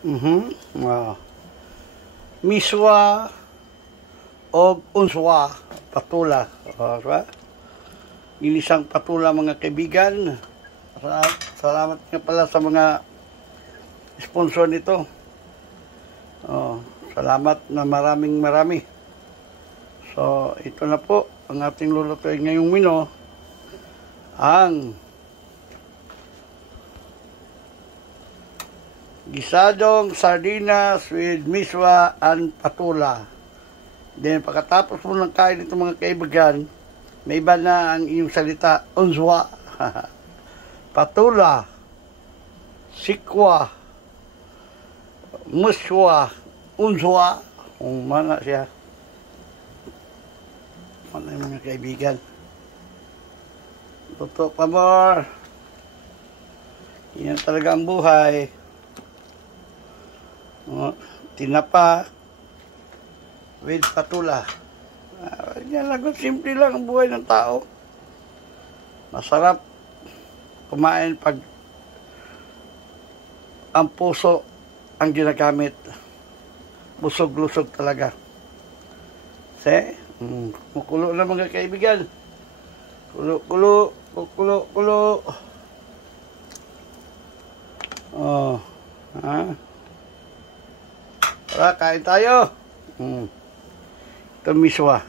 Ah. Miswa o unswa, patula. Diba? Inisang patula mga kaibigan. Salamat nga pala sa mga sponsor nito. Salamat na marami. So, ito na po ang ating lulutuin ngayong mino. Ang gisadong sardinas with miswa and patula. Then, pagkatapos mo ng kain ito mga kaibigan, may iba na ang iyong salita, unswa, patula, sikwa, muswa, unswa, kung mana siya. Mana yung mga kaibigan. Luto pa more. Yan talaga ang buhay. Tinapa with patula. Yan lang, simple lang ang buhay ng tao. Masarap kumain pag ang puso ang ginagamit. Busog-lusog talaga. Kasi, kumukulo na mga kaibigan. Kulo. Tara, kain tayo. Ito miswa.